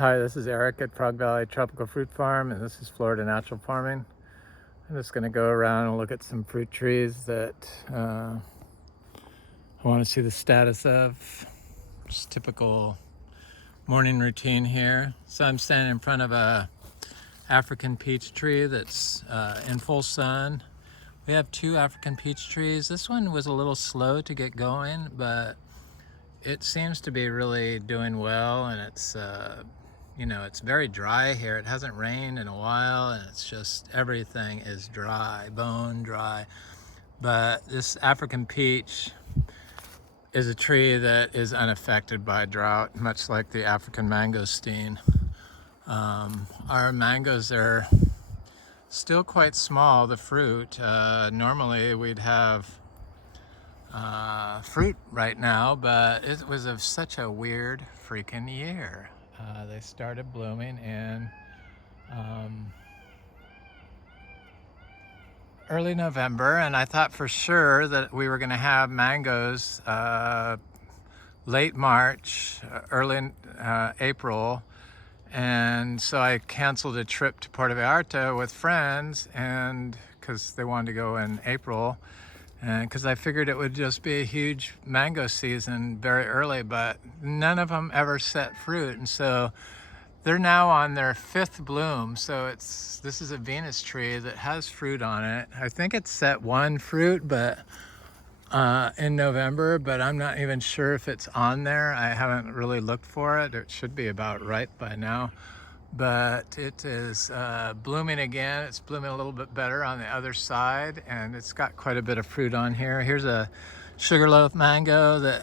Hi, this is Eric at Frog Valley Tropical Fruit Farm, and this is Florida Natural Farming. I'm just going to go around and look at some fruit trees that I want to see the status of. Just typical morning routine here. So I'm standing in front of a African peach tree that's in full sun. We have two African peach trees. This one was a little slow to get going, but it seems to be really doing well, and it's it's very dry here. It hasn't rained in a while, and it's just everything is dry, bone dry. But this African peach is a tree that is unaffected by drought, much like the African mangosteen. Our mangoes are still quite small, the fruit. Normally we'd have fruit right now, but it was of such a weird freaking year. They started blooming in early November, and I thought for sure that we were going to have mangoes late March, early April, and so I canceled a trip to Puerto Vallarta with friends, and because they wanted to go in April, and because I figured it would just be a huge mango season very early, but none of them ever set fruit, and so they're now on their fifth bloom. So this is a Venus tree that has fruit on it. I think it's set one fruit, but in November, but I'm not even sure if it's on there. I haven't really looked for it. It should be about ripe by now. But it is blooming again. It's blooming a little bit better on the other side, and it's got quite a bit of fruit on here. Here's a sugarloaf mango that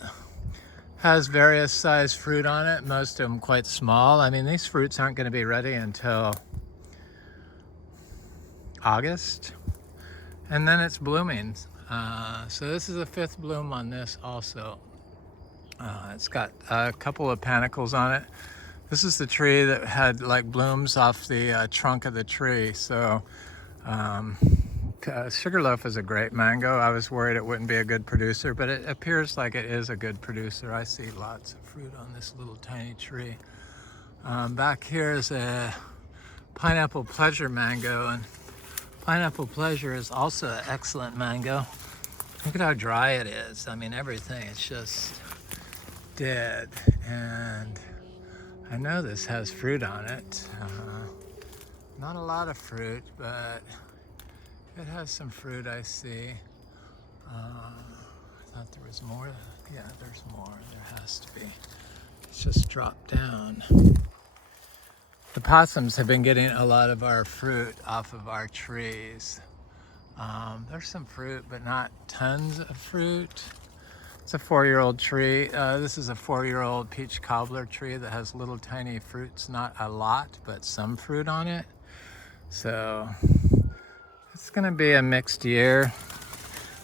has various size fruit on it, most of them quite small. I mean, these fruits aren't going to be ready until August, and then it's blooming. So this is the fifth bloom on this also. It's got a couple of panicles on it. This is the tree that had like blooms off the trunk of the tree. So Sugarloaf is a great mango. I was worried it wouldn't be a good producer, but it appears like it is a good producer. I see lots of fruit on this little tiny tree. Back here is a Pineapple Pleasure mango, and Pineapple Pleasure is also an excellent mango. Look at how dry it is. I mean, everything is just dead, and I know this has fruit on it. Not a lot of fruit, but it has some fruit, I see. I thought there was more. Yeah, there's more. There has to be. It's just dropped down. The possums have been getting a lot of our fruit off of our trees. There's some fruit, but not tons of fruit. It's a 4-year-old tree. This is a 4-year-old peach cobbler tree that has little tiny fruits, not a lot, but some fruit on it. So it's gonna be a mixed year.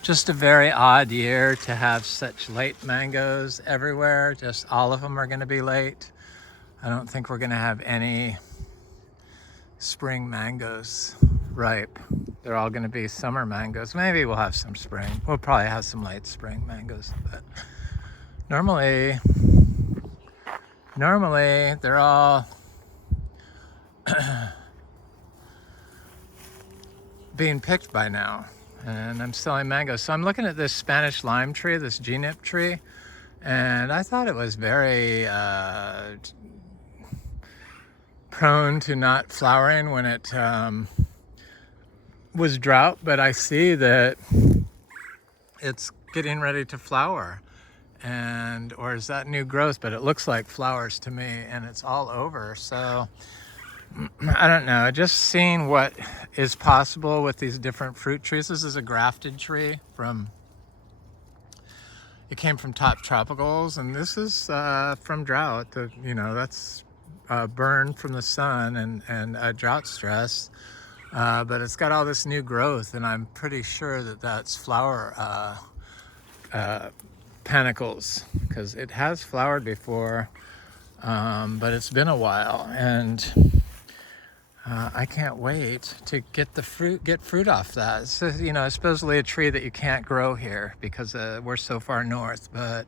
Just a very odd year to have such late mangoes everywhere. Just all of them are gonna be late. I don't think we're gonna have any spring mangoes ripe. They're all going to be summer mangoes. Maybe we'll have some spring. We'll probably have some late spring mangoes, but normally they're all being picked by now, and I'm selling mangoes. So I'm looking at this Spanish lime tree, this G-nip tree, and I thought it was very prone to not flowering when it was drought, but I see that it's getting ready to flower, or is that new growth? But it looks like flowers to me, and it's all over. So I don't know, just seeing what is possible with these different fruit trees. This is a grafted tree it came from Top Tropicals, and this is from drought. That's burn from the sun and drought stress. But it's got all this new growth, and I'm pretty sure that that's flower panicles, because it has flowered before, but it's been a while, and I can't wait to get fruit off that. It's supposedly a tree that you can't grow here because we're so far north, but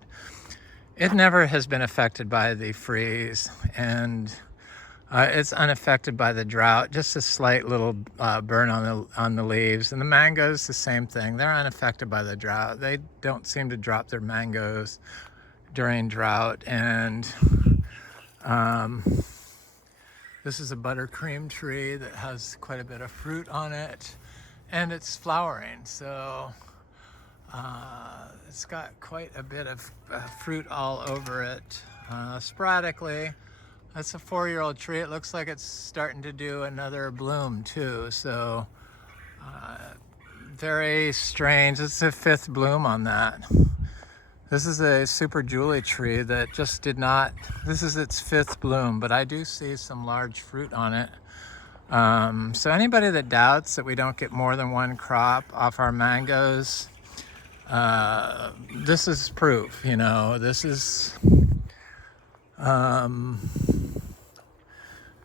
it never has been affected by the freeze, and It's unaffected by the drought, just a slight little burn on the leaves. And the mangoes, the same thing. They're unaffected by the drought. They don't seem to drop their mangoes during drought. And this is a buttercream tree that has quite a bit of fruit on it, and it's flowering. So it's got quite a bit of fruit all over it, sporadically. That's a 4-year-old tree. It looks like it's starting to do another bloom too. So very strange. It's the 5th bloom on that. This is a Super Julie tree that just did not, this is its 5th bloom, but I do see some large fruit on it. So anybody that doubts that we don't get more than one crop off our mangoes, this is proof, you know. This is,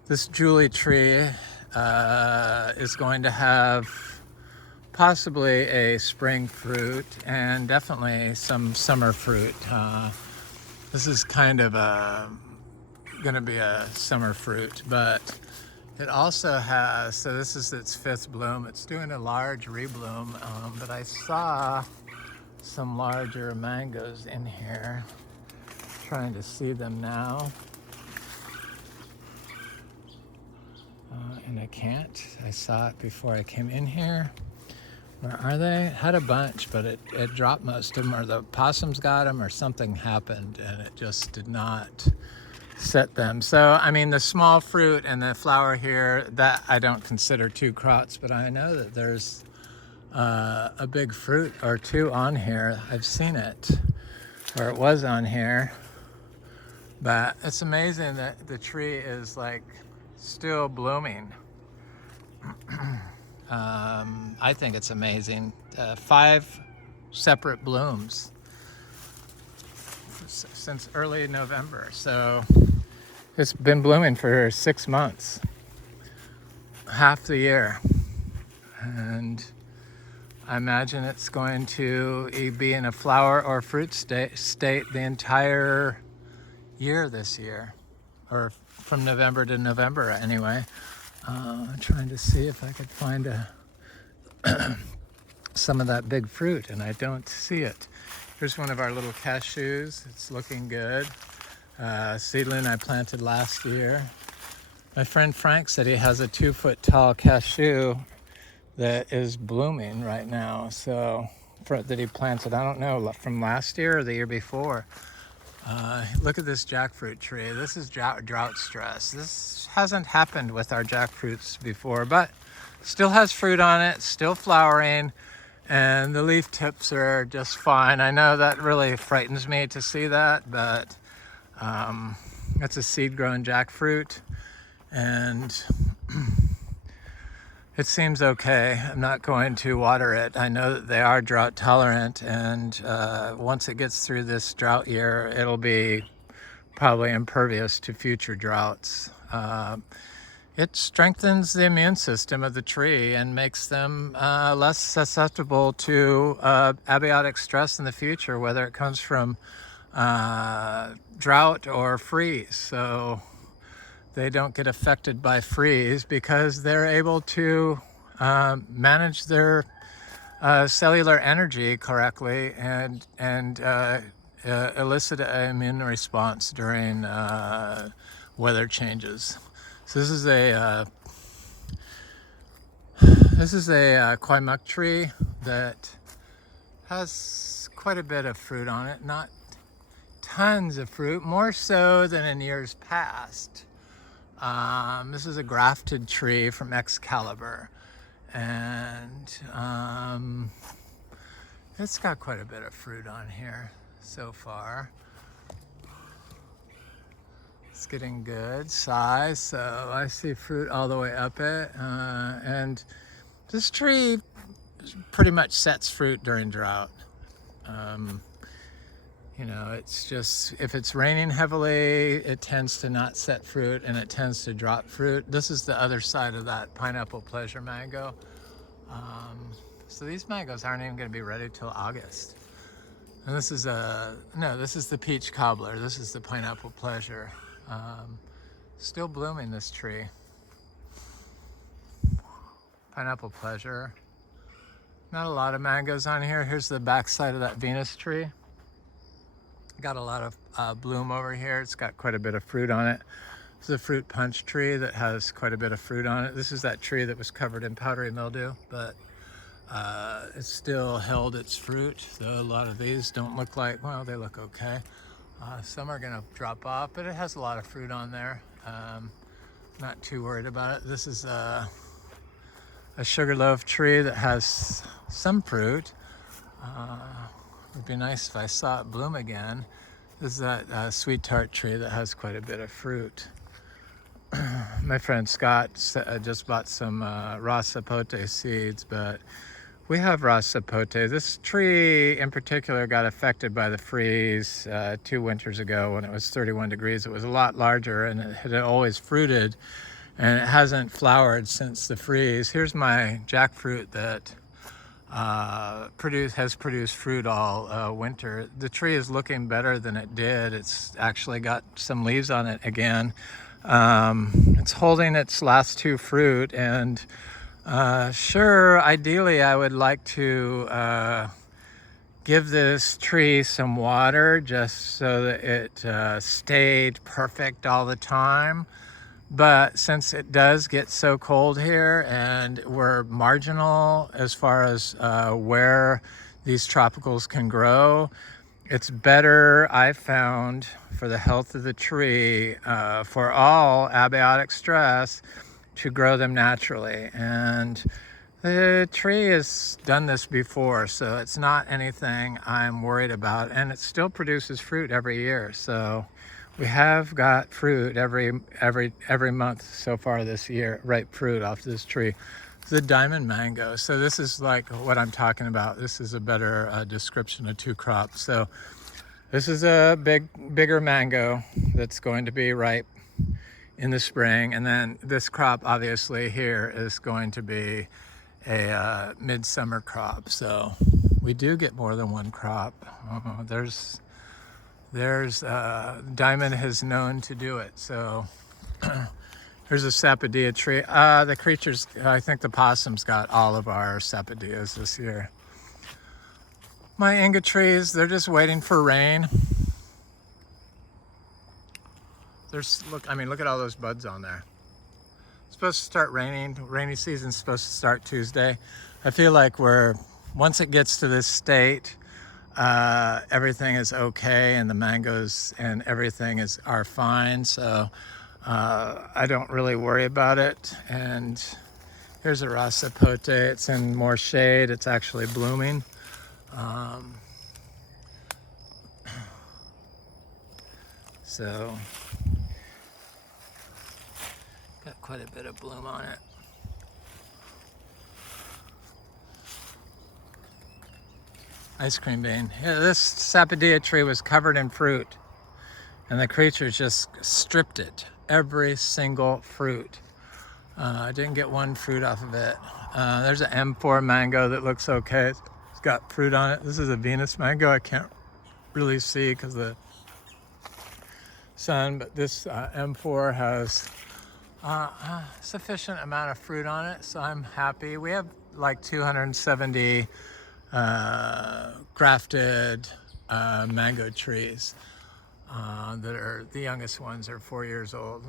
this Julie tree is going to have possibly a spring fruit and definitely some summer fruit. This is kind of going to be a summer fruit, but it also has, so this is its 5th bloom. It's doing a large rebloom, but I saw some larger mangoes in here. Trying to see them now. And I can't. I saw it before I came in here. Where are they? Had a bunch, but it dropped most of them, or the possums got them, or something happened, and it just did not set them. So, I mean, the small fruit and the flower here, that I don't consider 2 crops, but I know that there's a big fruit or 2 on here. I've seen it, or it was on here. But it's amazing that the tree is like still blooming. I think it's amazing. 5 separate blooms since early November. So it's been blooming for 6 months, half the year. And I imagine it's going to be in a flower or fruit state the entire year this year, or from November to November anyway. I'm trying to see if I could find some of that big fruit, and I don't see it. Here's one of our little cashews. It's looking good. Seedling I planted last year. My friend Frank said he has a 2-foot tall cashew that is blooming right now. So that he planted, I don't know, from last year or the year before. Look at this jackfruit tree. This is drought stress. This hasn't happened with our jackfruits before, but still has fruit on it, still flowering, and the leaf tips are just fine. I know that really frightens me to see that, but it's a seed-grown jackfruit, and it seems okay. I'm not going to water it. I know that they are drought tolerant, and once it gets through this drought year, it'll be probably impervious to future droughts. It strengthens the immune system of the tree and makes them less susceptible to abiotic stress in the future, whether it comes from drought or freeze. So they don't get affected by freeze because they're able to manage their cellular energy correctly and elicit an immune response during weather changes. So this is a quaimuk tree that has quite a bit of fruit on it, not tons of fruit, more so than in years past. This is a grafted tree from Excalibur, and it's got quite a bit of fruit on here so far. It's getting good size, so I see fruit all the way up it, and this tree pretty much sets fruit during drought. You know, it's just, if it's raining heavily, it tends to not set fruit and it tends to drop fruit. This is the other side of that pineapple pleasure mango. So these mangoes aren't even going to be ready till August. And this is this is the peach cobbler. This is the pineapple pleasure. Still blooming, this tree. Pineapple pleasure. Not a lot of mangoes on here. Here's the back side of that Venus tree. Got a lot of bloom over here. It's got quite a bit of fruit on it. This is a fruit punch tree that has quite a bit of fruit on it. This is that tree that was covered in powdery mildew, but it's still held its fruit. So a lot of these don't look like, well, they look okay. Some are gonna drop off, but it has a lot of fruit on there. Not too worried about it. This is a sugarloaf tree that has some fruit. It'd be nice if I saw it bloom again. This is that sweet tart tree that has quite a bit of fruit. My friend Scott just bought some raw sapote seeds, but we have raw sapote. This tree in particular got affected by the freeze 2 winters ago when it was 31 degrees. It was a lot larger and it had always fruited, and it hasn't flowered since the freeze. Here's my jackfruit that has produced fruit all winter. The tree is looking better than it did. It's actually got some leaves on it again. It's holding its last 2 fruit, and sure, ideally I would like to give this tree some water just so that it stayed perfect all the time. But since it does get so cold here and we're marginal as far as where these tropicals can grow, it's better, I found, for the health of the tree, for all abiotic stress, to grow them naturally. And the tree has done this before, so it's not anything I'm worried about, and it still produces fruit every year. So we have got fruit every month so far this year, ripe fruit off this tree. The diamond mango. So this is like what I'm talking about. This is a better description of 2 crops. So this is a bigger mango that's going to be ripe in the spring, and then this crop obviously here is going to be a midsummer crop. So we do get more than 1 crop. There's diamond is known to do it. So here's a sapodilla tree. The creatures, I think the possums got all of our sapodillas this year. My inga trees, they're just waiting for rain. Look at all those buds on there. It's supposed to start raining. Rainy season's supposed to start Tuesday. I feel like once it gets to this state, everything is okay, and the mangoes and everything are fine. So I don't really worry about it. And here's a raw sapote. It's in more shade. It's actually blooming. So got quite a bit of bloom on it. Ice cream bean. Yeah, this sapodilla tree was covered in fruit, and the creatures just stripped it. Every single fruit. I didn't get 1 fruit off of it. There's an M4 mango that looks okay. It's got fruit on it. This is a Venus mango. I can't really see because of the sun, but this M4 has sufficient amount of fruit on it, so I'm happy. We have like 270 grafted mango trees that are, the youngest ones are 4 years old.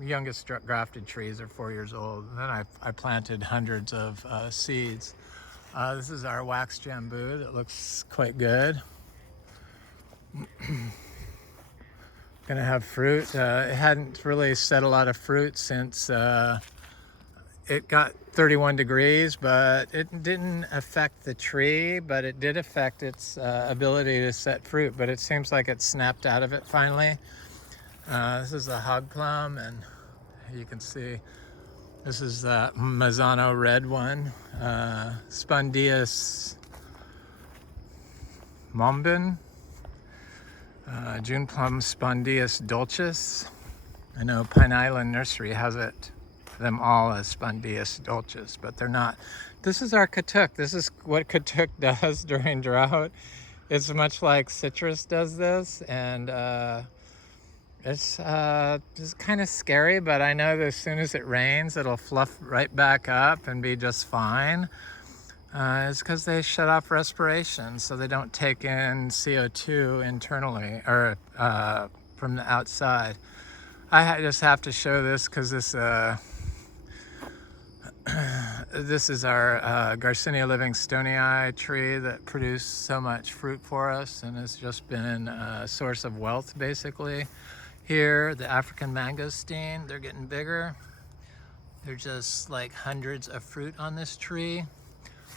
Youngest grafted trees are 4 years old. And then I planted hundreds of seeds. This is our wax jambu that looks quite good. Gonna have fruit. It hadn't really set a lot of fruit since it got 31 degrees, but it didn't affect the tree, but it did affect its ability to set fruit. But it seems like it snapped out of it finally. This is a hog plum, and you can see this is the Mazzano red one. Spondius mombin. June plum Spondius dulcis. I know Pine Island Nursery has them all as Spondius dulcis, but they're not. This is our katuk. This is what katuk does during drought. It's much like citrus does this, and It's kind of scary, but I know that as soon as it rains, it'll fluff right back up and be just fine. It's because they shut off respiration, so they don't take in CO2 internally or from the outside. Just have to show this because this this is our Garcinia Livingstonii tree that produced so much fruit for us and has just been a source of wealth, basically. Here, the African mangosteen, they're getting bigger. They're just like hundreds of fruit on this tree.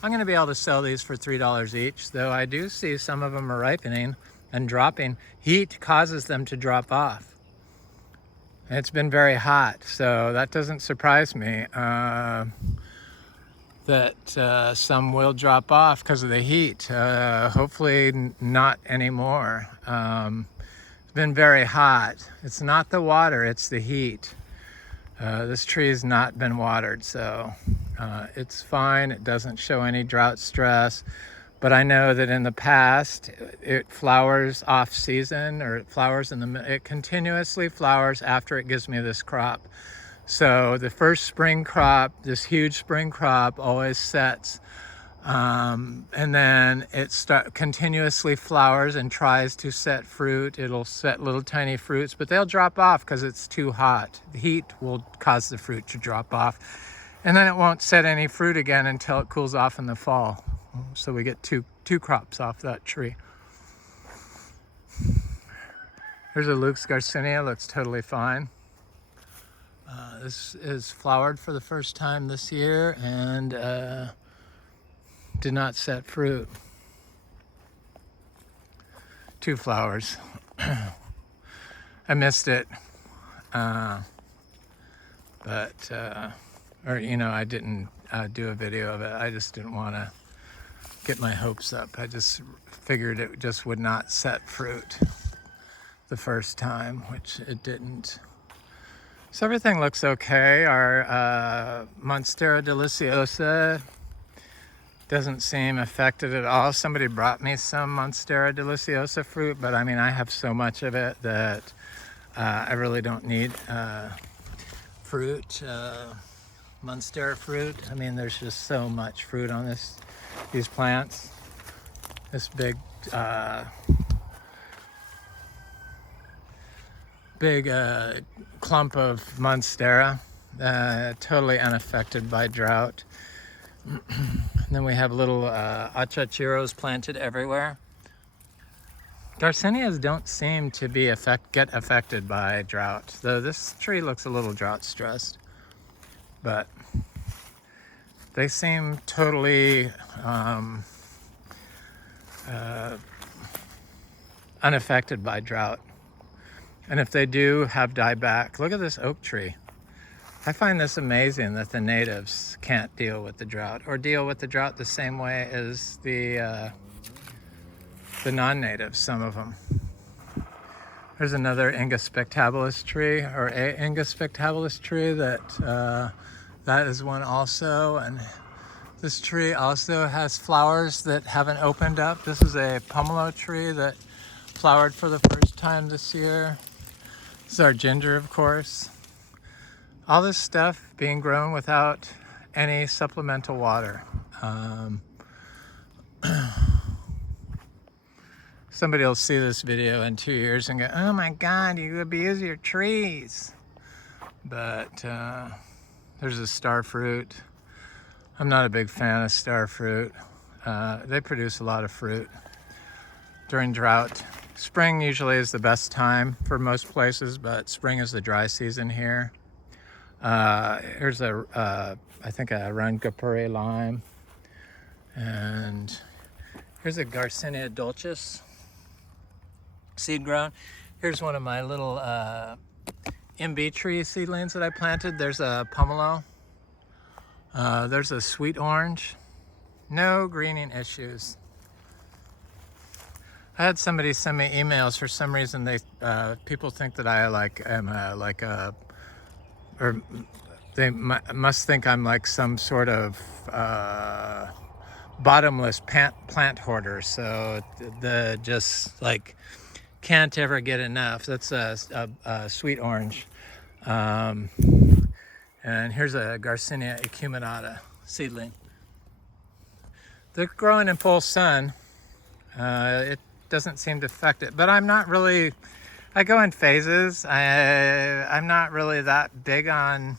I'm going to be able to sell these for $3 each, though I do see some of them are ripening and dropping. Heat causes them to drop off. It's been very hot, so that doesn't surprise me that some will drop off because of the heat. Hopefully not anymore. It's been very hot. It's not the water, it's the heat. This tree has not been watered, so it's fine. It doesn't show any drought stress. But I know that in the past, it flowers off season, or it continuously flowers after it gives me this crop. So the first spring crop, this huge spring crop, always sets. And then it continuously flowers and tries to set fruit. It'll set little tiny fruits, but they'll drop off because it's too hot. The heat will cause the fruit to drop off. And then it won't set any fruit again until it cools off in the fall. So we get two crops off that tree. Here's a Luke's Garcinia, looks totally fine. This is flowered for the first time this year and did not set fruit. 2 flowers. I missed it. I didn't do a video of it. I just didn't want to get my hopes up. I just figured it just would not set fruit the first time, which it didn't. So everything looks okay. Our Monstera deliciosa doesn't seem affected at all. Somebody brought me some Monstera deliciosa fruit, but I mean, I have so much of it that I really don't need fruit, Monstera fruit. I mean, there's just so much fruit on these plants. This big clump of Monstera, totally unaffected by drought. And then we have little achachiros planted everywhere. Garcinias don't seem to be get affected by drought, though this tree looks a little drought stressed. But they seem totally unaffected by drought. And if they do have dieback, look at this oak tree. I find this amazing that the natives can't deal with the drought, or deal with the drought the same way as the non-natives, some of them. There's another Ingus spectabilis tree, or a Ingus spectabilis tree that is one also. And this tree also has flowers that haven't opened up. This is a pomelo tree that flowered for the first time this year. This is our ginger, of course. All this stuff being grown without any supplemental water. Somebody will see this video in 2 years and go, oh my God, you abuse your trees. But there's a star fruit. I'm not a big fan of star fruit. They produce a lot of fruit during drought. Spring usually is the best time for most places, but spring is the dry season here. Here's I think a Rangapuri lime. And here's a Garcinia dulcis, seed grown. Here's one of my little MB tree seedlings that I planted. There's a pomelo. There's a sweet orange. No greening issues. I had somebody send me emails. For some reason, people think that I or they must think I'm like some sort of bottomless plant hoarder. So just like can't ever get enough. That's a sweet orange. And here's a Garcinia acuminata seedling. They're growing in full sun. It doesn't seem to affect it, but I'm not really, I go in phases. I'm not really that big on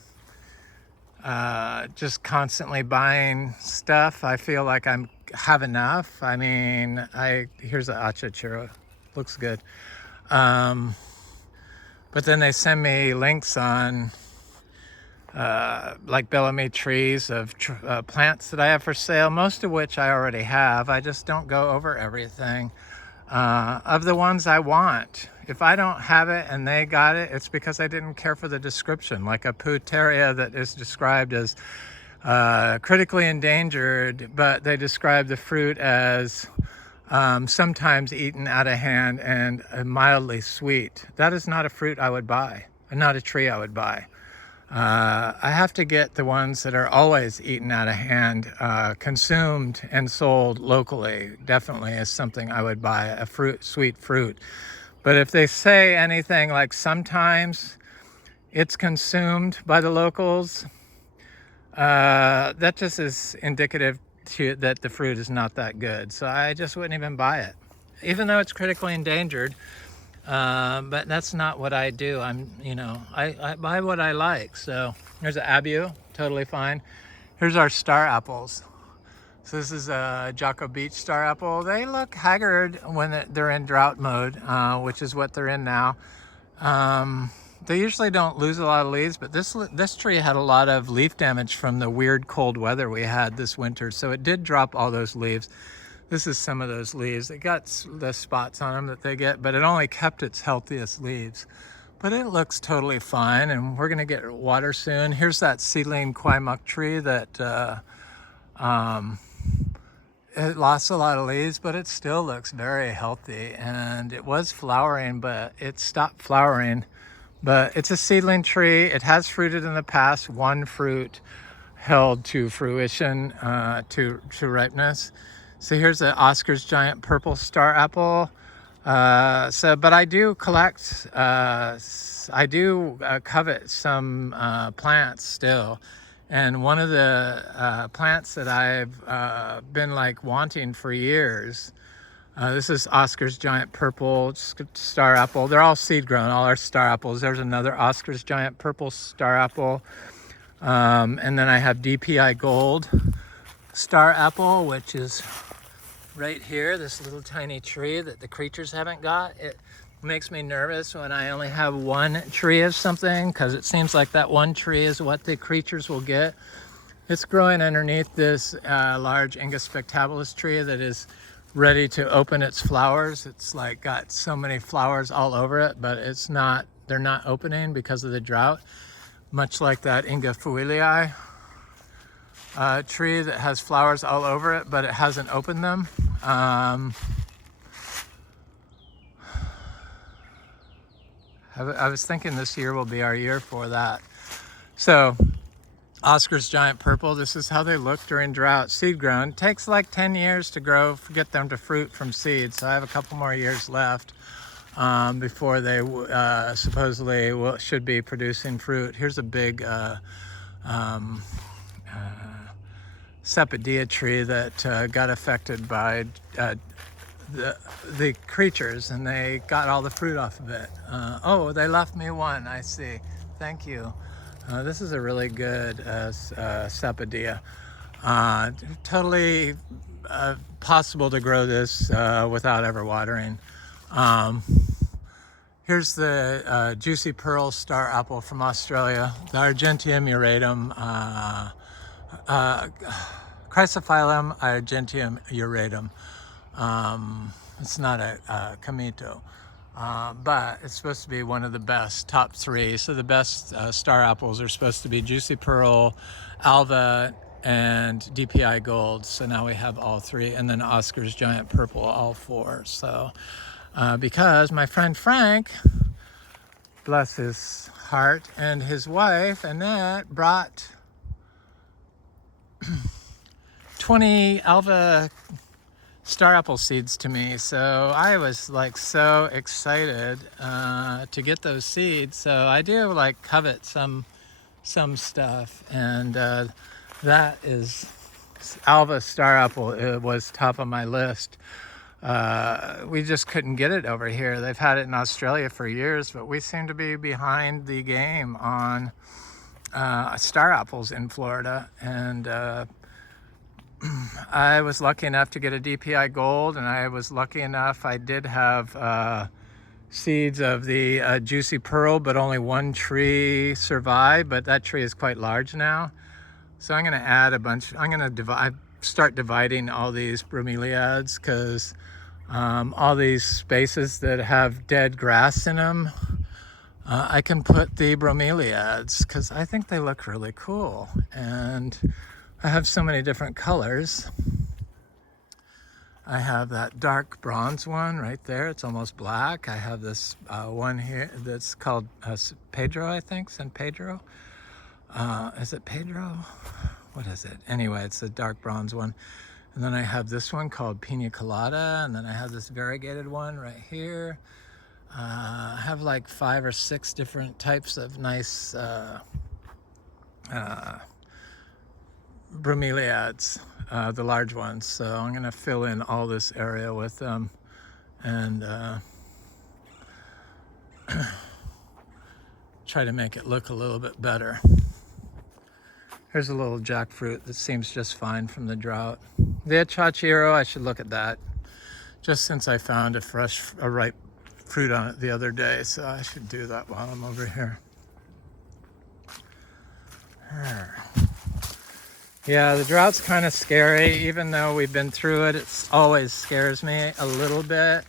just constantly buying stuff. I feel like I have enough. I mean, here's an achachuro, looks good. But then they send me links on like Bellamy trees of plants that I have for sale, most of which I already have. I just don't go over everything. Of the ones I want, if I don't have it and they got it, it's because I didn't care for the description. Like a Puteria that is described as critically endangered, but they describe the fruit as sometimes eaten out of hand and mildly sweet. That is not a fruit I would buy, not a tree I would buy. I have to get the ones that are always eaten out of hand, consumed and sold locally. Definitely is something I would buy, a sweet fruit. But if they say anything like sometimes it's consumed by the locals, that just is indicative that the fruit is not that good. So I just wouldn't even buy it, even though it's critically endangered. But that's not what I do. I buy what I like. So here's an abu, totally fine. Here's our star apples. So this is a Jocko Beach star apple. They look haggard when they're in drought mode, which is what they're in now. They usually don't lose a lot of leaves, but this tree had a lot of leaf damage from the weird cold weather we had this winter. So it did drop all those leaves. This is some of those leaves. It got the spots on them that they get, but it only kept its healthiest leaves. But it looks totally fine, and we're gonna get water soon. Here's that seedling Quaimuk tree that it lost a lot of leaves, but it still looks very healthy. And it was flowering, but it stopped flowering. But it's a seedling tree. It has fruited in the past. One fruit held to fruition, to ripeness. So here's the Oscar's giant purple star apple. But I do collect, I do covet some plants still. And one of the plants that I've been like wanting for years, this is Oscar's giant purple star apple. They're all seed grown, all our star apples. There's another Oscar's giant purple star apple. And then I have DPI gold star apple, which is right here, this little tiny tree that the creatures haven't got. It makes me nervous when I only have one tree of something, because it seems like that one tree is what the creatures will get. It's growing underneath this large Ingus spectabilis tree that is ready to open its flowers. It's like got so many flowers all over it, but it's not, they're not opening because of the drought. Much like that Inga fuilii tree that has flowers all over it, but it hasn't opened them. I was thinking this year will be our year for that. So Oscar's giant purple, this is how they look during drought. Seed grown. It takes like 10 years to grow, get them to fruit from seed. So I have a couple more years left before they supposedly should be producing fruit. Here's a big Cepadia tree that got affected by the creatures, and they got all the fruit off of it. Oh, they left me one, I see. Thank you. This is a really good Cepadia. Totally possible to grow this without ever watering. Here's the Juicy Pearl star apple from Australia, the Argentium uratum, Chrysophyllum Argentium uratum. It's not a Camito, but it's supposed to be one of the best, top three. So the best star apples are supposed to be Juicy Pearl, Alva, and DPI Gold. So now we have all three, and then Oscar's Giant Purple, all four. So because my friend Frank, bless his heart, and his wife Annette brought 20 Alva star apple seeds to me. So I was like so excited to get those seeds. So I do like covet some stuff, and that is Alva star apple. It was top of my list. We just couldn't get it over here. They've had it in Australia for years, but we seem to be behind the game on star apples in Florida. And I was lucky enough to get a DPI Gold, and I was lucky enough I did have seeds of the Juicy Pearl, but only one tree survived, but that tree is quite large now. So I'm going to add a bunch. I'm going to start dividing all these bromeliads, because all these spaces that have dead grass in them, I can put the bromeliads, because I think they look really cool. And I have so many different colors. I have that dark bronze one right there. It's almost black. I have this one here that's called Pedro, I think, San Pedro. Is it Pedro? What is it? Anyway, it's a dark bronze one. And then I have this one called Pina Colada. And then I have this variegated one right here. I have like 5 or 6 different types of nice bromeliads, the large ones. So I'm going to fill in all this area with them, and try to make it look a little bit better. Here's a little jackfruit that seems just fine from the drought. The Chachiro, I should look at that, just since I found a ripe fruit on it the other day, so I should do that while I'm over here. Yeah, the drought's kind of scary. Even though we've been through it, it always scares me a little bit.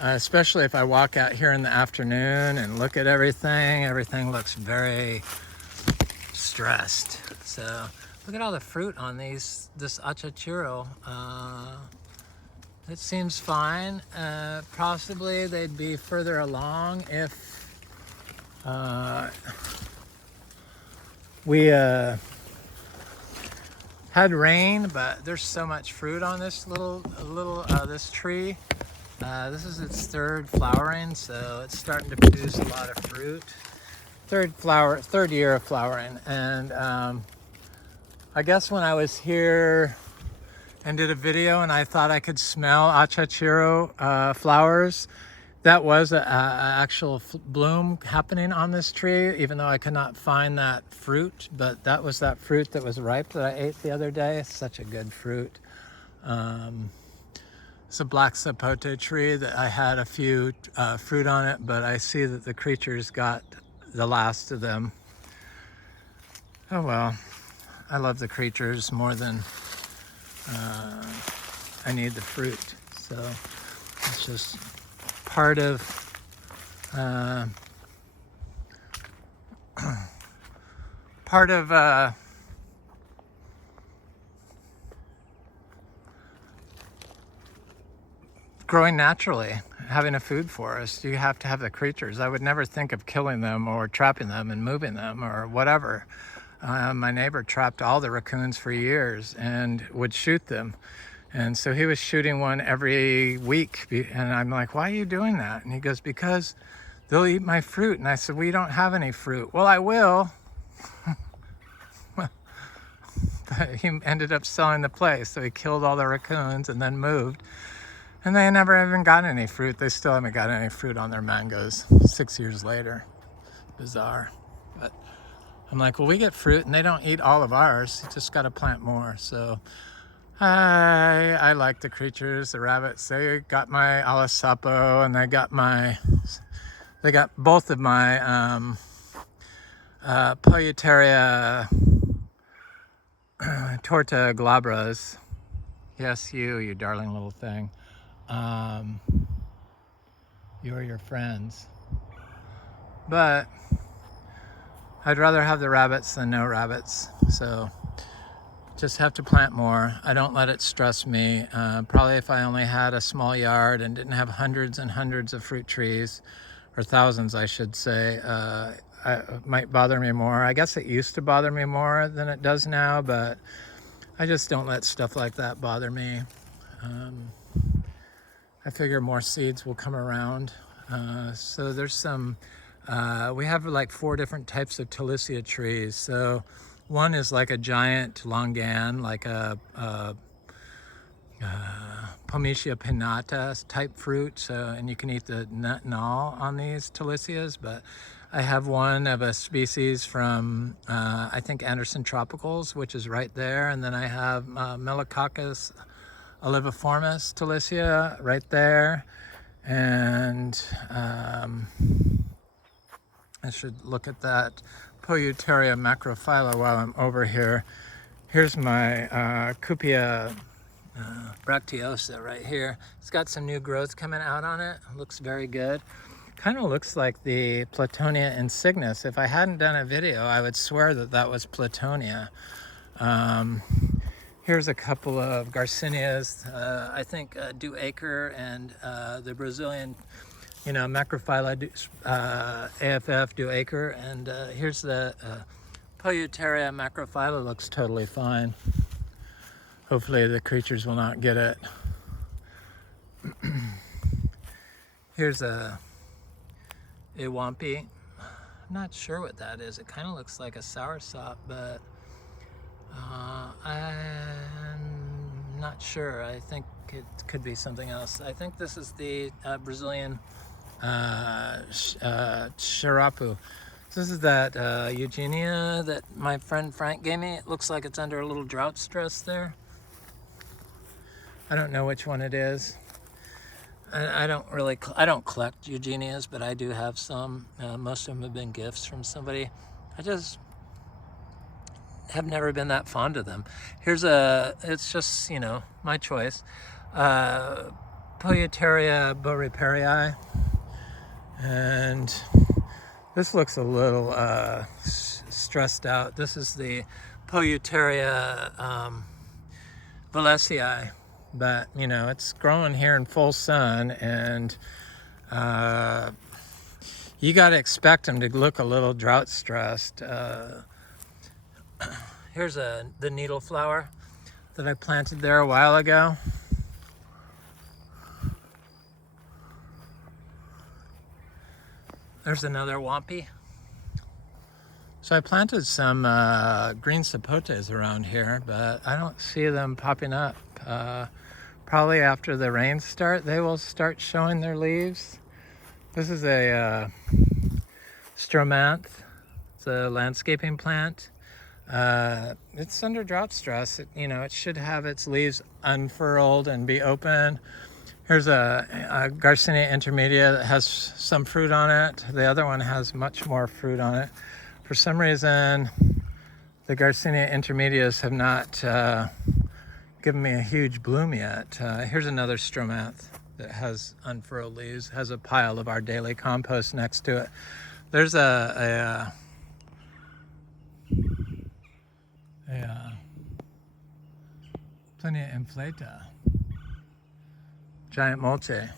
Especially if I walk out here in the afternoon and look at everything. Everything looks very stressed. So look at all the fruit on this achachiro. It seems fine. Possibly they'd be further along if we had rain, but there's so much fruit on this this tree. This is its 3rd flowering, so it's starting to produce a lot of fruit. 3rd year of flowering. And I guess when I was here and did a video and I thought I could smell achachiro flowers, that was an actual bloom happening on this tree, even though I could not find that fruit. But that was that fruit that was ripe that I ate the other day. It's such a good fruit. It's a black sapote tree that I had a few fruit on it, but I see that the creatures got the last of them. Oh well, I love the creatures more than I need the fruit. So it's just part of growing naturally, having a food forest. You have to have the creatures. I would never think of killing them or trapping them and moving them or whatever. My neighbor trapped all the raccoons for years and would shoot them. And so he was shooting one every week. And I'm like, why are you doing that? And he goes, because they'll eat my fruit. And I said, we don't have any fruit. Well, I will. But he ended up selling the place. So he killed all the raccoons and then moved. And they never even got any fruit. They still haven't got any fruit on their mangoes 6 years later. Bizarre. But I'm like, well, we get fruit and they don't eat all of ours. You just got to plant more. So I like the creatures, the rabbits. They got my alisapo, and they got both of my Polyteria torta glabras. Yes, you darling little thing. You are your friends. But I'd rather have the rabbits than no rabbits. So just have to plant more. I don't let it stress me. Probably if I only had a small yard and didn't have hundreds and hundreds of fruit trees, or thousands I should say, it might bother me more. I guess it used to bother me more than it does now, but I just don't let stuff like that bother me. I figure more seeds will come around. So there's some, we have like 4 different types of Talicia trees. So one is like a giant longan, like a Pometia pinnata type fruit. So, and you can eat the nut and all on these Talicias, but I have one of a species from, I think Anderson Tropicals, which is right there. And then I have Melicoccus oliviformis Talicia right there. And I should look at that Poeuteria macrophylla while I'm over here. Here's my Cupia bracteosa right here. It's got some new growth coming out on it. Looks very good. Kind of looks like the Platonia insignis. If I hadn't done a video, I would swear that that was Platonia. Here's a couple of Garcinias. I think Duacre and the Brazilian, you know, macrophylla AFF Duacre. And here's the Poeuteria macrophylla. Looks totally fine. Hopefully the creatures will not get it. Here's a Wampy. I'm not sure what that is. It kind of looks like a soursop, but I'm not sure. I think it could be something else. I think this is the Brazilian Xerapu. This is that Eugenia that my friend Frank gave me. It looks like it's under a little drought stress there. I don't know which one it is. I don't collect Eugenias, but I do have some. Most of them have been gifts from somebody. I just have never been that fond of them. Here's it's just, you know, my choice. Poeuteria boreperii. And this looks a little stressed out. This is the Poeuteria Valesii. But, you know, it's growing here in full sun, and you got to expect them to look a little drought stressed. Here's the needle flower that I planted there a while ago. There's another Wampy. So I planted some green sapotes around here, but I don't see them popping up. Probably after the rains start, they will start showing their leaves. This is a stromanth. It's a landscaping plant. It's under drought stress. You know, it should have its leaves unfurled and be open. Here's a Garcinia intermedia that has some fruit on it. The other one has much more fruit on it. For some reason, the Garcinia intermedias have not given me a huge bloom yet. Here's another stromanth that has unfurled leaves, has a pile of our daily compost next to it. There's a Plenia inflata, giant mulche.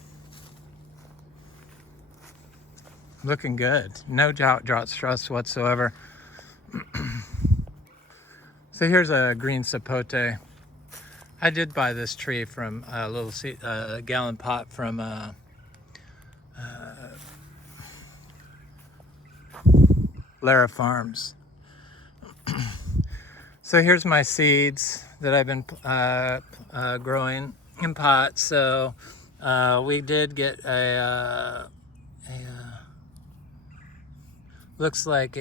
Looking good. No drought stress whatsoever. So here's a green sapote. I did buy this tree from a little gallon pot from Lara Farms. So here's my seeds that I've been growing in pots. So we did get looks like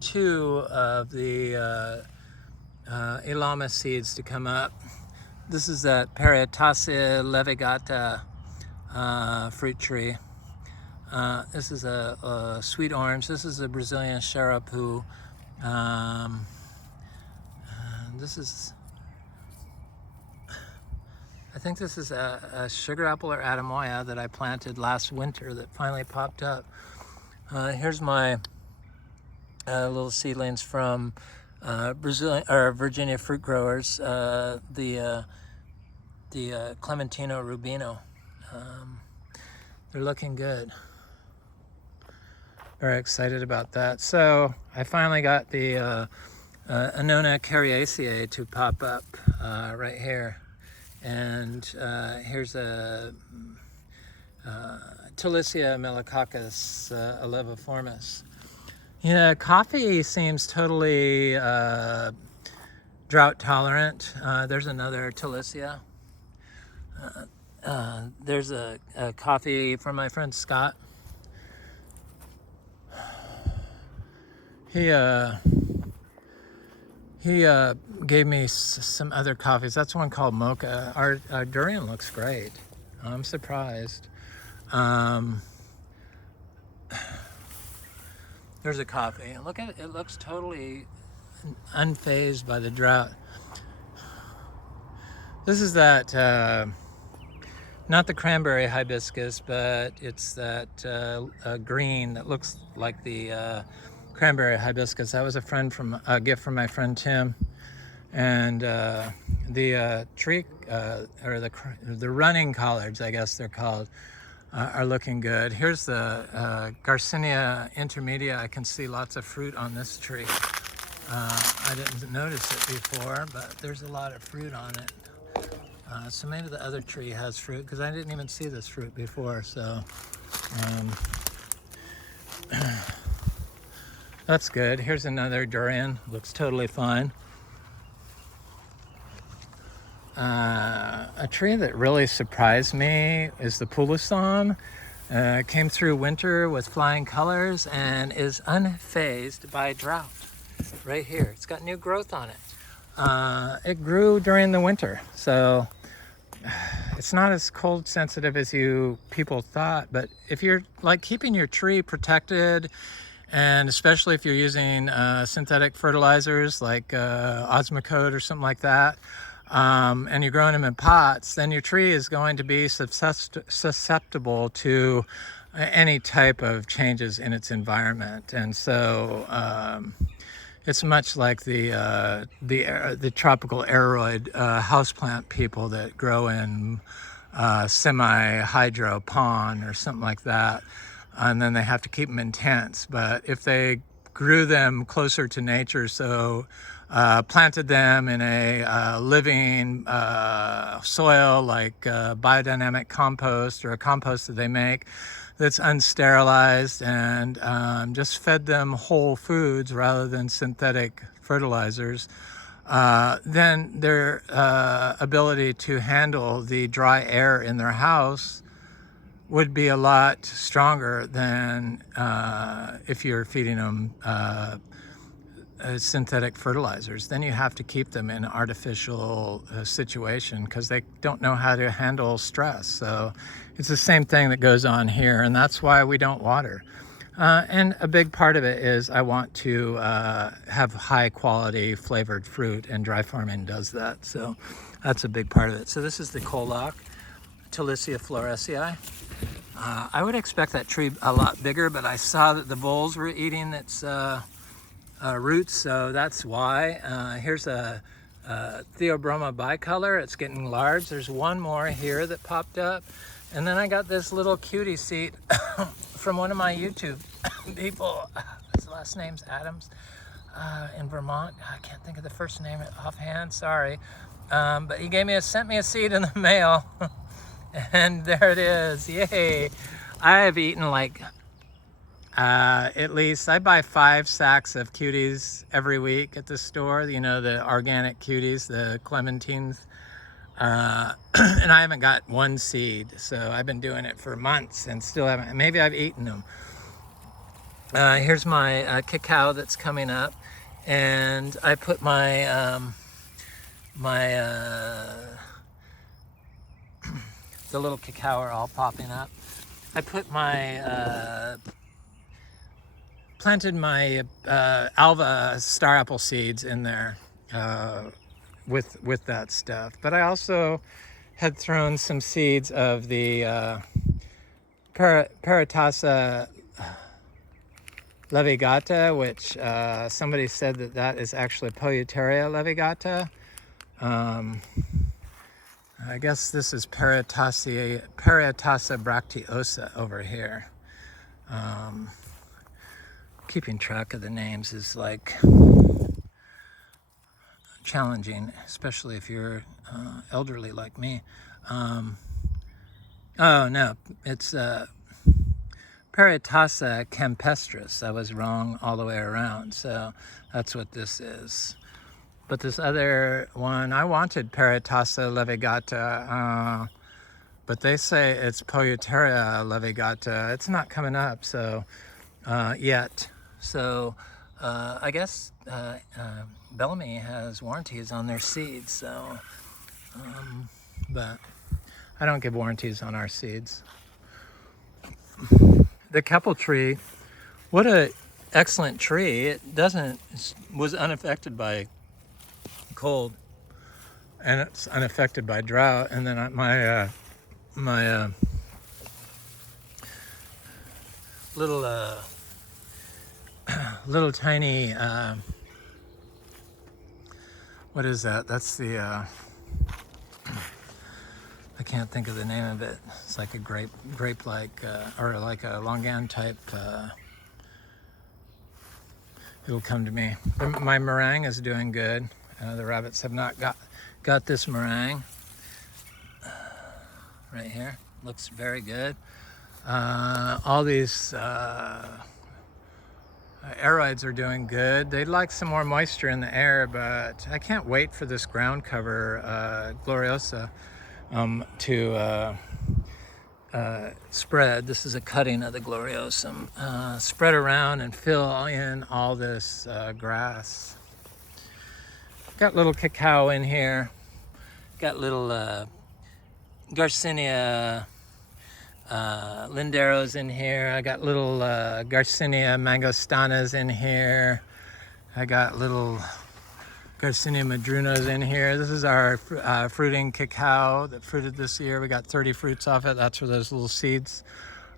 two of the Ilama seeds to come up. This is that Periatacea levigata fruit tree. This is a sweet orange. This is a Brazilian Xerapu. This is, I think this is a sugar apple or Adamoya that I planted last winter that finally popped up. Here's my little seedlings from Brazilian or Virginia fruit growers, the Clementino Rubino. They're looking good. Very excited about that. So I finally got the Annona cariaceae to pop up right here. And here's a Talicia melicoccus aleviformis. Yeah, coffee seems totally drought tolerant. There's another Talicia. There's a coffee from my friend Scott. He gave me some other coffees. That's one called Mocha. Our durian looks great. I'm surprised. There's a coffee. Look at it. It looks totally unfazed by the drought. This is that, not the cranberry hibiscus, but it's that green that looks like the cranberry hibiscus. That was a gift from my friend Tim. And the tree, or the running collards, I guess they're called, are looking good. Here's the Garcinia intermedia. I can see lots of fruit on this tree. I didn't notice it before, but there's a lot of fruit on it. So maybe the other tree has fruit, because I didn't even see this fruit before. So that's good. Here's another durian. Looks totally fine. A tree that really surprised me is the Pulusan. Came through winter with flying colors and is unfazed by drought. Right here, it's got new growth on it. It grew during the winter, so it's not as cold sensitive as people thought. But if you're like keeping your tree protected, and especially if you're using synthetic fertilizers like Osmocote or something like that, and you're growing them in pots, then your tree is going to be susceptible to any type of changes in its environment. And so it's much like the tropical aroid houseplant people that grow in semi-hydro pond or something like that, and then they have to keep them intense. But if they grew them closer to nature, so planted them in a living soil like biodynamic compost, or a compost that they make that's unsterilized, and just fed them whole foods rather than synthetic fertilizers, then their ability to handle the dry air in their house would be a lot stronger than if you're feeding them synthetic fertilizers. Then you have to keep them in an artificial situation, because they don't know how to handle stress. So it's the same thing that goes on here, and that's why we don't water. And a big part of it is I want to have high quality flavored fruit, and dry farming does that. So that's a big part of it. So this is the Colac, Talicia florescii. I would expect that tree a lot bigger, but I saw that the voles were eating its roots, so that's why. Here's a Theobroma bicolor. It's getting large. There's one more here that popped up. And then I got this little cutie seed from one of my YouTube people. His last name's Adams, in Vermont. I can't think of the first name offhand, sorry. But he sent me a seed in the mail. And there it is, yay. I have eaten like, at least, I buy 5 sacks of cuties every week at the store. You know, the organic cuties, the clementines. And I haven't got one seed. So I've been doing it for months and still haven't. Maybe I've eaten them. Here's my cacao that's coming up. And I put my, the little cacao are all popping up. I put my, planted my Alva star apple seeds in there with that stuff. But I also had thrown some seeds of the Paratasa levigata, which somebody said that is actually Polyteria levigata. I guess this is Paratasa bracteosa over here. Keeping track of the names is like challenging, especially if you're elderly like me. Oh no, it's Paratasa campestris. I was wrong all the way around, so that's what this is. But this other one, I wanted Paratasa levigata, but they say it's Polyuteria levigata. It's not coming up, so yet. So I guess Bellamy has warranties on their seeds, so but I don't give warranties on our seeds. The Keppel tree, what a excellent tree. It was unaffected by cold, and it's unaffected by drought. And then my little tiny what is that? That's the I can't think of the name of it. It's like a grape-like, or like a longan type. It'll come to me. My meringue is doing good. The rabbits have not got this meringue right here. Looks very good. All these aroids are doing good. They'd like some more moisture in the air, but I can't wait for this ground cover, Gloriosa, to spread. This is a cutting of the Gloriosum. Spread around and fill in all this grass. Got little cacao in here. Got little Garcinia linderos in here. I got little Garcinia mangostanas in here. I got little Garcinia madrunas in here. This is our fruiting cacao that fruited this year. We got 30 fruits off it. That's where those little seeds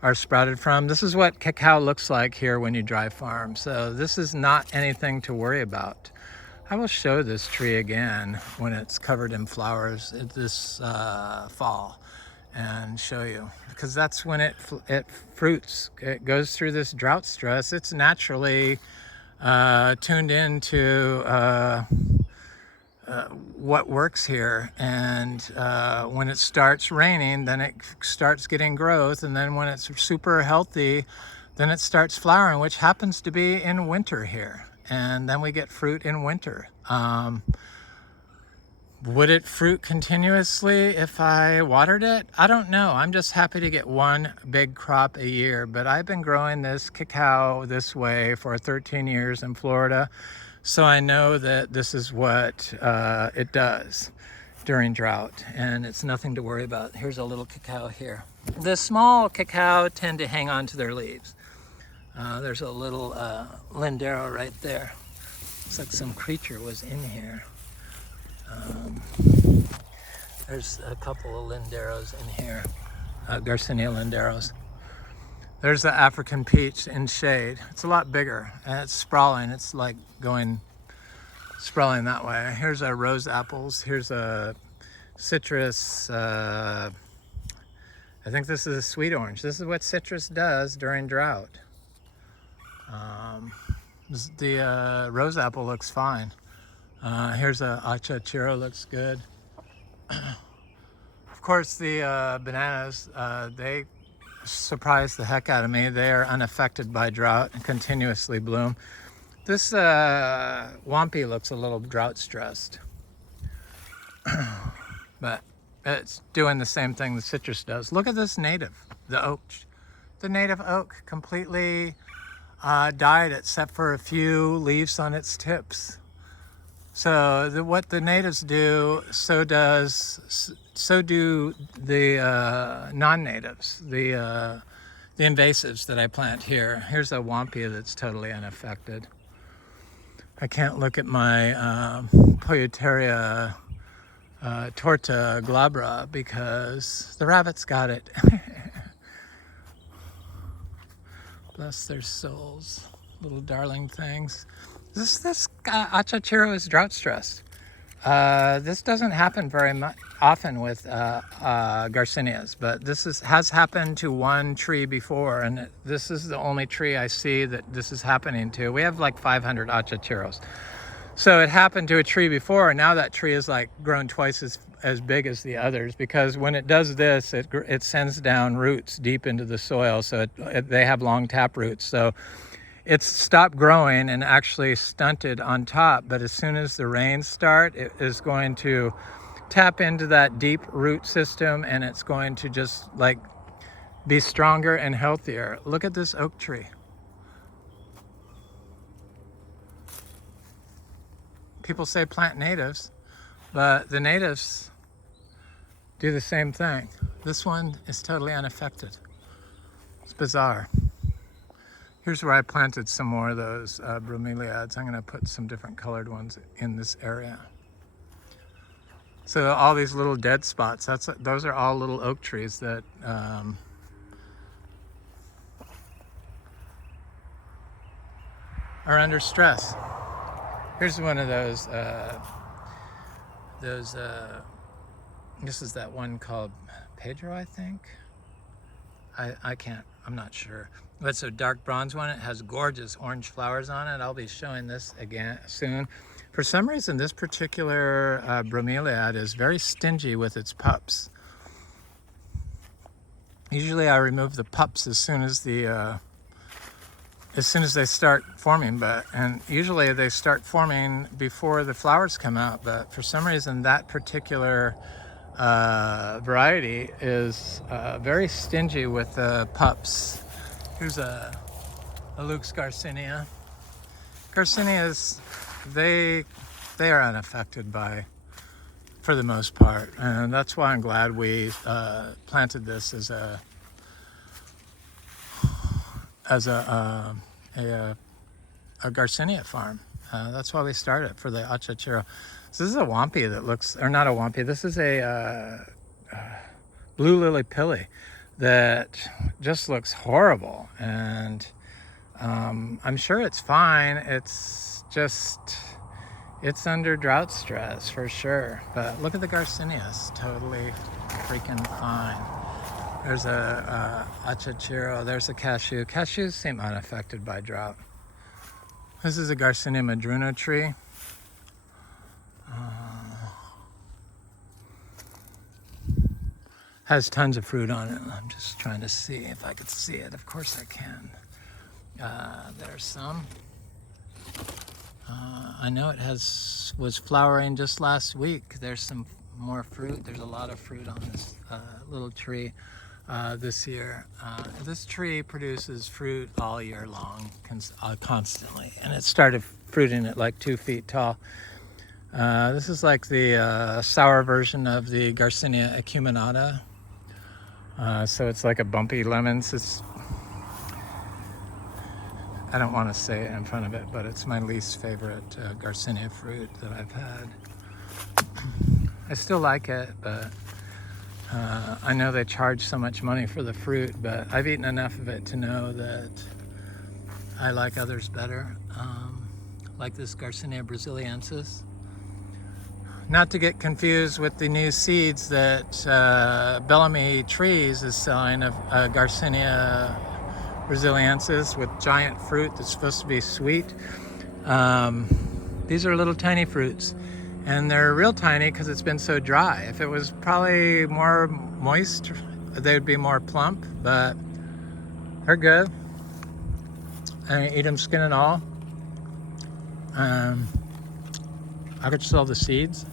are sprouted from. This is what cacao looks like here when you dry farm. So this is not anything to worry about. I will show this tree again when it's covered in flowers this fall and show you, because that's when it fruits. It goes through this drought stress. It's naturally tuned into what works here, and when it starts raining, then it starts getting growth, and then when it's super healthy, then it starts flowering, which happens to be in winter here, and then we get fruit in winter. Would it fruit continuously if I watered it? I don't know. I'm just happy to get one big crop a year, but I've been growing this cacao this way for 13 years in Florida, so I know that this is what it does during drought, and it's nothing to worry about. Here's a little cacao here. The small cacao tend to hang on to their leaves. There's a little lindero right there. Looks like some creature was in here. There's a couple of linderos in here, Garcinia linderos. There's the African peach in shade. It's a lot bigger, and it's sprawling. It's like sprawling that way. Here's our rose apples. Here's a citrus. I think this is a sweet orange. This is what citrus does during drought. The rose apple looks fine. Here's a achachiro, looks good. Of course, the bananas, they surprise the heck out of me. They are unaffected by drought and continuously bloom. This Wampy looks a little drought stressed, but it's doing the same thing the citrus does. Look at this native, the oak. The native oak completely died except for a few leaves on its tips. So what the natives do, so do the non-natives, the invasives that I plant here. Here's a Wampia that's totally unaffected. I can't look at my Polyuteria torta glabra because the rabbits got it. Bless their souls, little darling things. This achachiro is drought stressed. This doesn't happen very often with Garcinias, but this has happened to one tree before, and this is the only tree I see that this is happening to. We have like 500 achachiros. So it happened to a tree before, and now that tree is like grown twice as big as the others, because when it does this, it sends down roots deep into the soil. So they have long tap roots. So it's stopped growing and actually stunted on top. But as soon as the rains start, it is going to tap into that deep root system, and it's going to just like be stronger and healthier. Look at this oak tree. People say plant natives, but the natives do the same thing. This one is totally unaffected. It's bizarre. Here's where I planted some more of those bromeliads. I'm gonna put some different colored ones in this area. So all these little dead spots, those are all little oak trees that are under stress. Here's one of those, this is that one called Pedro, I think. I'm not sure. But it's a dark bronze one. It has gorgeous orange flowers on it. I'll be showing this again soon. For some reason, this particular bromeliad is very stingy with its pups. Usually I remove the pups as soon as they start forming, and usually they start forming before the flowers come out, but for some reason that particular variety is very stingy with the pups. Here's a Luke's Garcinia. Garcinias, they are unaffected by, for the most part, and that's why I'm glad we planted this as a Garcinia farm. That's why we started for the achachiro. So this is a wampi that looks, or not a wampi, this is a blue lily pilly that just looks horrible. And I'm sure it's fine. It's under drought stress for sure. But look at the Garcinias, totally freaking fine. There's a achachiro, there's a cashew. Cashews seem unaffected by drought. This is a Garcinia madruno tree. Has tons of fruit on it. I'm just trying to see if I could see it. Of course I can. There's some. I know it was flowering just last week. There's some more fruit. There's a lot of fruit on this little tree this year. This tree produces fruit all year long, constantly, and it started fruiting at like 2 feet tall. This is like the sour version of the Garcinia acuminata. So it's like a bumpy lemon. I don't want to say it in front of it, but it's my least favorite Garcinia fruit that I've had. I still like it, but I know they charge so much money for the fruit, but I've eaten enough of it to know that I like others better, like this Garcinia brasiliensis. Not to get confused with the new seeds that Bellamy Trees is selling of Garcinia brasiliensis with giant fruit that's supposed to be sweet. These are little tiny fruits, and they're real tiny because it's been so dry. If it was probably more moist, they would be more plump, but they're good. I eat them skin and all. I could sell the seeds.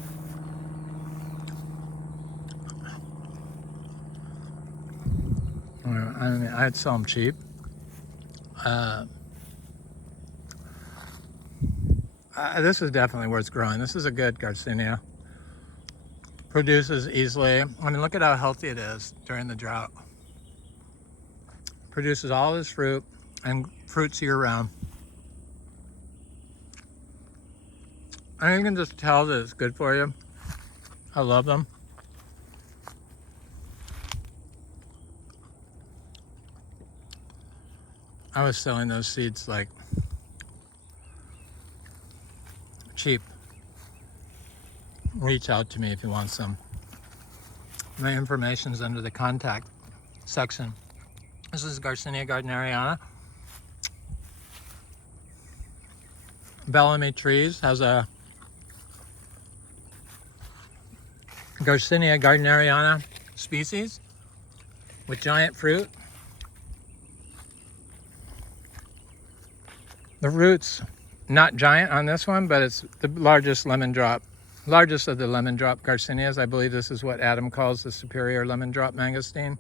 I mean, I'd sell them cheap. This is definitely worth growing. This is a good Garcinia. Produces easily. I mean, look at how healthy it is during the drought. Produces all this fruit, and fruits year round. And you can just tell that it's good for you. I love them. I was selling those seeds like cheap. Reach out to me if you want some. My information's under the contact section. This is Garcinia gardneriana. Bellamy trees. Has a Garcinia gardneriana species with giant fruit. The root's not giant on this one, but it's the largest lemon drop. Largest of the lemon drop Garcinias. I believe this is what Adam calls the superior lemon drop mangosteen.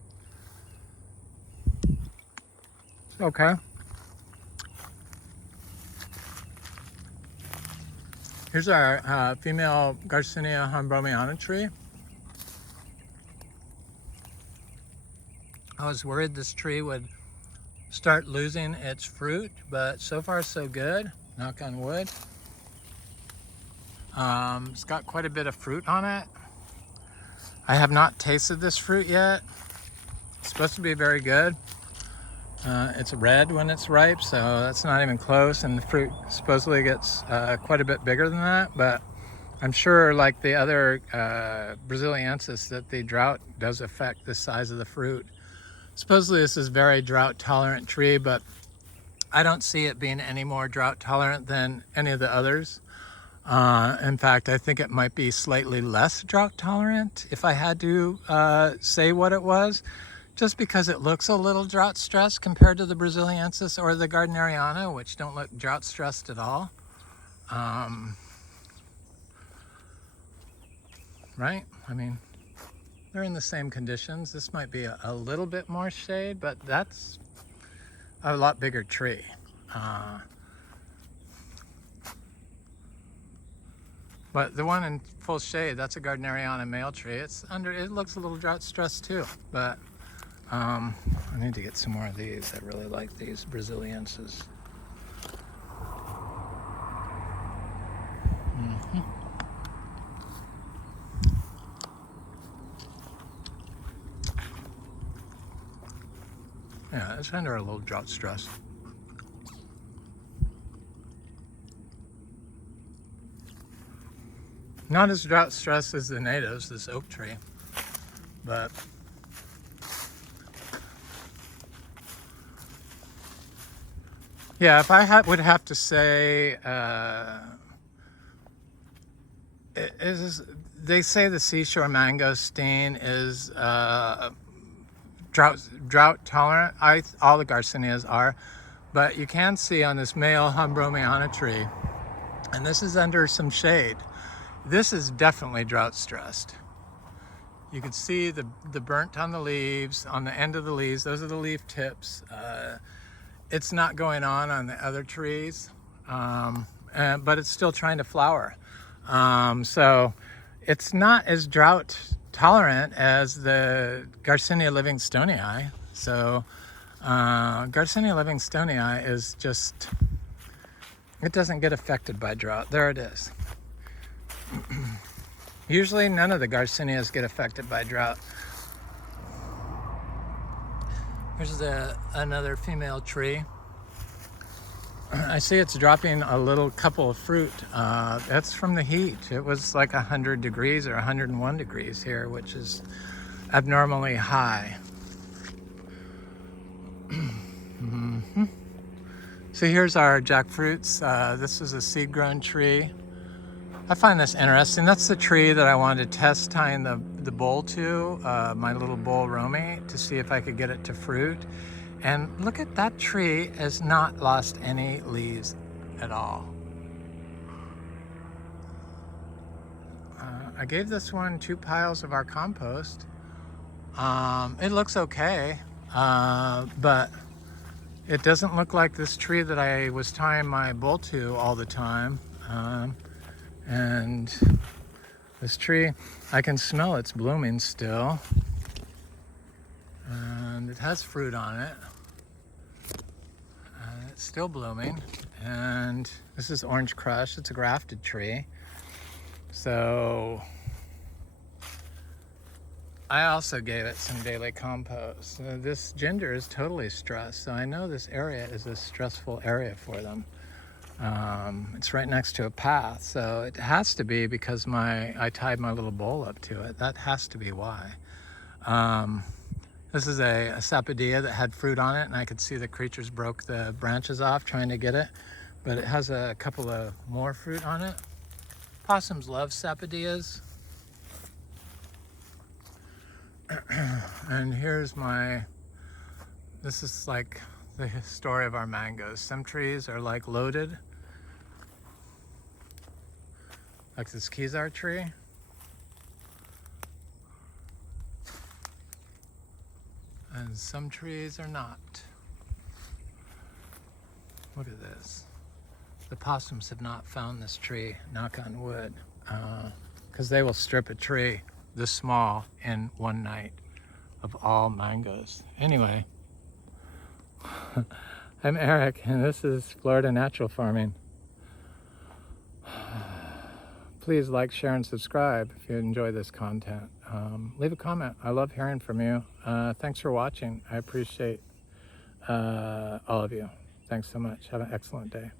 Okay. Here's our female Garcinia hambromiana tree. I was worried this tree would start losing its fruit, but so far so good, knock on wood. It's got quite a bit of fruit on it. I have not tasted this fruit yet. It's supposed to be very good. It's red when it's ripe, so that's not even close, and the fruit supposedly gets quite a bit bigger than that, but I'm sure, like the other Braziliensis, that the drought does affect the size of the fruit. Supposedly this is a very drought tolerant tree, but I don't see it being any more drought tolerant than any of the others. In fact, I think it might be slightly less drought tolerant if I had to say what it was, just because it looks a little drought stressed compared to the Braziliensis or the Gardneriana, which don't look drought stressed at all. Right? I mean, they're in the same conditions. This might be a little bit more shade, but that's a lot bigger tree. But the one in full shade, that's a Gardneriana male tree. It looks a little drought stressed too, but I need to get some more of these. I really like these Brazilienses. Yeah, it's under a little drought stress. Not as drought stressed as the natives, this oak tree, but yeah, if I would have to say, they say the seashore mangosteen is drought tolerant. All the Garcinias are, but you can see on this male hambromiana tree, and this is under some shade, this is definitely drought stressed. You can see the burnt on the leaves, on the end of the leaves. Those are the leaf tips. It's not going on the other trees, but it's still trying to flower. So it's not as drought tolerant as the Garcinia livingstonii. So Garcinia livingstonii is just, it doesn't get affected by drought. There it is. Usually none of the Garcinias get affected by drought. Here's another female tree. I see it's dropping a little couple of fruit. That's from the heat. It was like 100 degrees or 101 degrees here, which is abnormally high. So here's our jackfruits. This is a seed-grown tree. I find this interesting. That's the tree that I wanted to test tying the bowl to, my little bowl Romy, to see if I could get it to fruit. And look at that tree, has not lost any leaves at all. I gave this one 2 piles of our compost. It looks okay, but it doesn't look like this tree that I was tying my bowl to all the time. And this tree, I can smell it's blooming still. And it has fruit on it. It's still blooming. And this is Orange Crush. It's a grafted tree. So I also gave it some daily compost. This ginger is totally stressed. So I know this area is a stressful area for them. It's right next to a path, so it has to be because I tied my little bowl up to it. That has to be why. This is a sapodilla that had fruit on it, and I could see the creatures broke the branches off trying to get it. but it has a couple of more fruit on it. Possums love sapodillas. And here's this is like the story of our mangoes. Some trees are like loaded, like this Kizar tree. And some trees are not. Look at this. The possums have not found this tree, knock on wood, because they will strip a tree this small in one night of all mangoes. Anyway, I'm Eric, and this is Florida Natural Farming. Please like, share, and subscribe if you enjoy this content. Leave a comment. I love hearing from you. Thanks for watching. I appreciate all of you. Thanks so much. Have an excellent day.